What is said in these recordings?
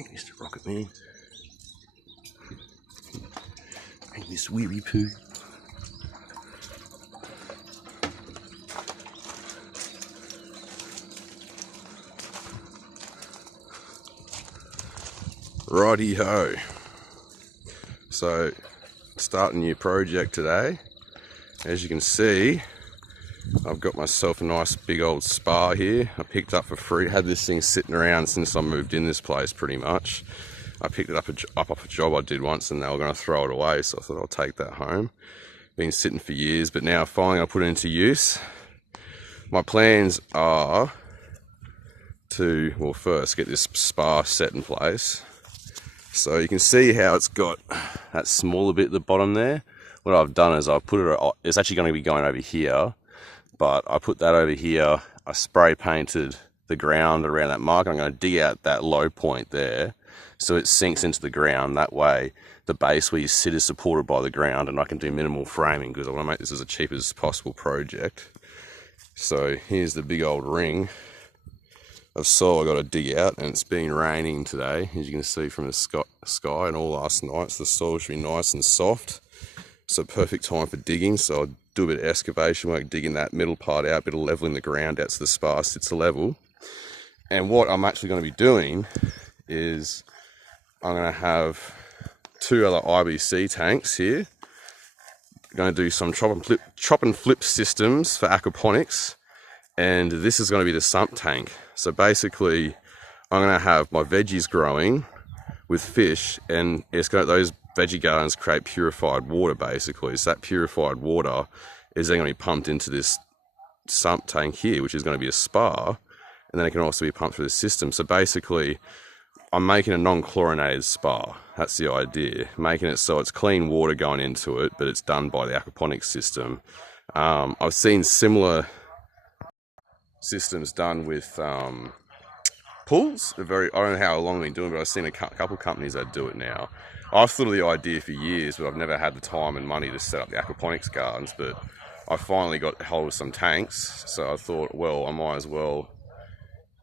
Hey, Mr. Rocket Man. Hey, Miss Weary Poo. Righty ho. So, starting a new project today. As you can see, I've got myself a nice big old spa here. I picked up for free. Had this thing sitting around since I moved in this place pretty much. I picked it up off a job I did once and they were going to throw it away, so I thought I'll take that home. Been sitting for years, but now finally I'll put it into use. My plans are to, well, first get this spa set in place. So you can see how it's got that smaller bit at the bottom there. What I've done is I've put it, it's actually going to be going over here, but I put that over here. I spray painted the ground around that mark. I'm going to dig out that low point there so it sinks into the ground. That way the base where you sit is supported by the ground, and I can do minimal framing because I want to make this as cheap as possible project. So here's the big old ring of soil I got to dig out, and it's been raining today, as you can see from the sky, and all last night, so the soil should be nice and soft. So perfect time for digging. So I'll do a bit of excavation work, digging that middle part out, a bit of leveling the ground out so the spa sits level. And what I'm actually going to be doing is I'm going to have two other IBC tanks here. I'm going to do some chop and flip systems for aquaponics, and this is going to be the sump tank. So basically, I'm going to have my veggies growing with fish, and it's going to, those veggie gardens create purified water basically. So that purified water is then going to be pumped into this sump tank here, which is going to be a spa, and then it can also be pumped through the system. So basically, I'm making a non-chlorinated spa. That's the idea. Making it so it's clean water going into it, but it's done by the aquaponics system. I've seen similar systems done with pools. I don't know how long they've been doing, but I've seen a couple companies that do it now. I've thought of the idea for years, but I've never had the time and money to set up the aquaponics gardens. But I finally got hold of some tanks, so I thought, well, I might as well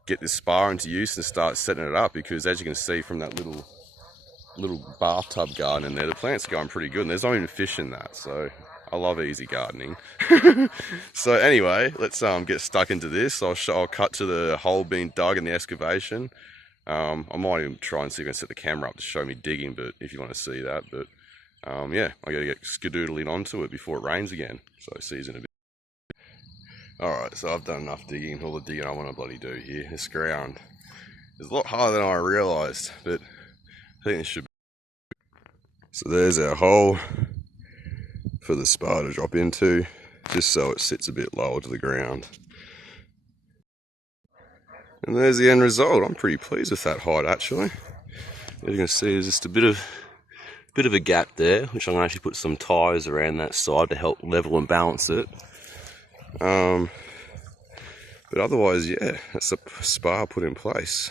get this spa into use and start setting it up, because as you can see from that little bathtub garden in there, the plants are going pretty good, and there's not even fish in that, so I love easy gardening. So anyway, let's get stuck into this. I'll cut to the hole being dug in the excavation. I might even try and see if I can set the camera up to show me digging, but if you want to see that. But yeah, I got to get skedoodling onto it before it rains again. So see you in a bit. Alright, so I've done enough digging. All the digging I want to bloody do here. This ground is a lot harder than I realised, but I think this should be. So there's our hole for the spa to drop into, just so it sits a bit lower to the ground. And there's the end result. I'm pretty pleased with that height actually. As you can see, there's just a bit of a gap there, which I'm going to actually put some ties around that side to help level and balance it. But otherwise, yeah, that's a spa put in place.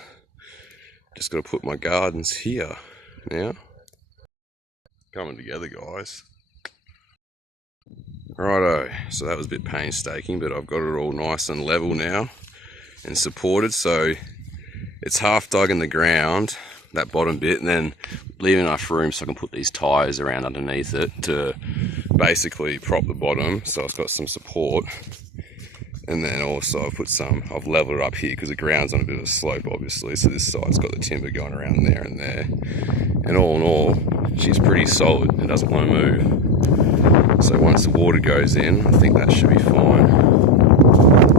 Just got to put my gardens here now. Coming together, guys. Righto, so that was a bit painstaking, but I've got it all nice and level now and supported. So it's half dug in the ground, that bottom bit, and then leaving enough room so I can put these ties around underneath it to basically prop the bottom, so I've got some support. And then also I've leveled it up here because the ground's on a bit of a slope obviously, so this side's got the timber going around there and there. And all in all, she's pretty solid and doesn't want to move. So once the water goes in, I think that should be fine.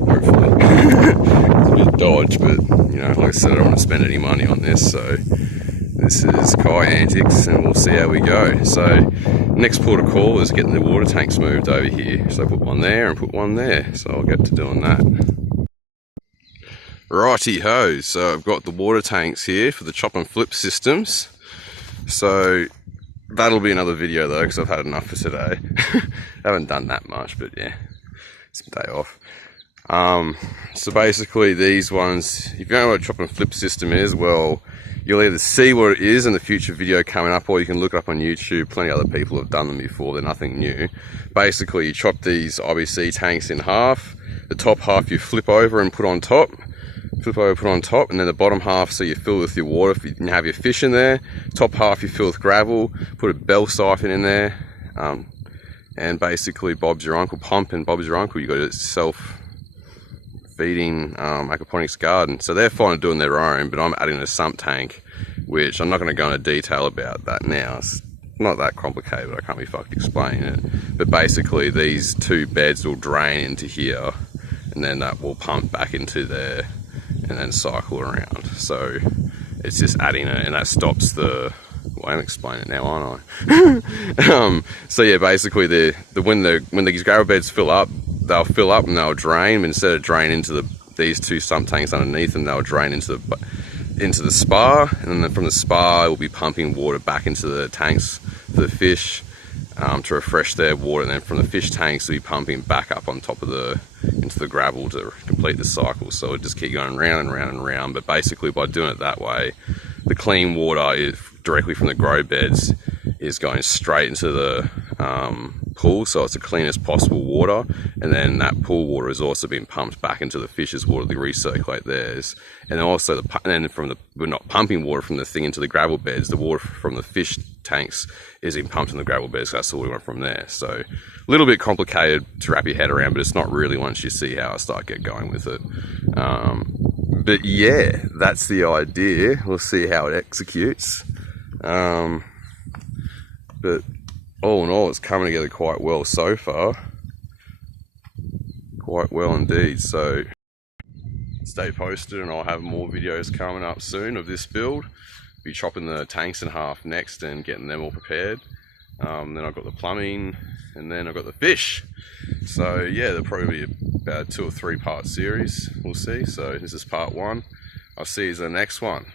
Hopefully. It's a bit dodge, but you know, like I said, I don't want to spend any money on this, so this is Kai antics, and we'll see how we go. So next port of call is getting the water tanks moved over here. So I put one there and put one there, so I'll get to doing that. Righty ho, so I've got the water tanks here for the chop and flip systems. So that'll be another video though, because I've had enough for today. I haven't done that much, but yeah, it's a day off. So basically these ones, if you don't know what a chop and flip system is, well, you'll either see what it is in the future video coming up, or you can look it up on YouTube. Plenty of other people have done them before, they're nothing new. Basically you chop these IBC tanks in half. The top half you flip over and put on top. flip over, put on top, and then the bottom half, so you fill with your water, you have your fish in there. Top half you fill with gravel, put a bell siphon in there, and basically Bob's your uncle pump, and Bob's your uncle. You got a self-feeding aquaponics garden. So they're fine doing their own, but I'm adding a sump tank, which I'm not going to go into detail about that now. It's not that complicated, I can't be fucked explaining it. But basically these two beds will drain into here, and then that will pump back into there and then cycle around. So it's just adding it, and that stops the, well, I'll explain it now, aren't I? So yeah, basically when these gravel beds fill up, they'll fill up and they'll drain. Instead of draining into these two sump tanks underneath them, they'll drain into the spa, and then from the spa it will be pumping water back into the tanks for the fish to refresh their water, and then from the fish tanks it'll be pumping back up on top of into the gravel to complete the cycle. So it just keep going round and round and round. But basically by doing it that way, the clean water is directly from the grow beds is going straight into the pool, so it's the cleanest possible water, and then that pool water is also being pumped back into the fish's water to recirculate theirs. And then also we're not pumping water from the thing into the gravel beds, the water from the fish tanks is being pumped in the gravel beds. So that's all we want from there. So a little bit complicated to wrap your head around, but it's not really once you see how I get going with it. But yeah, that's the idea. We'll see how it executes. But all in all, it's coming together quite well so far. Quite well indeed. So stay posted, and I'll have more videos coming up soon of this build. Be chopping the tanks in half next and getting them all prepared. Then I've got the plumbing, and then I've got the fish. So yeah, there'll probably be about a 2 or 3 part series. We'll see. So this is part 1. I'll see you in the next one.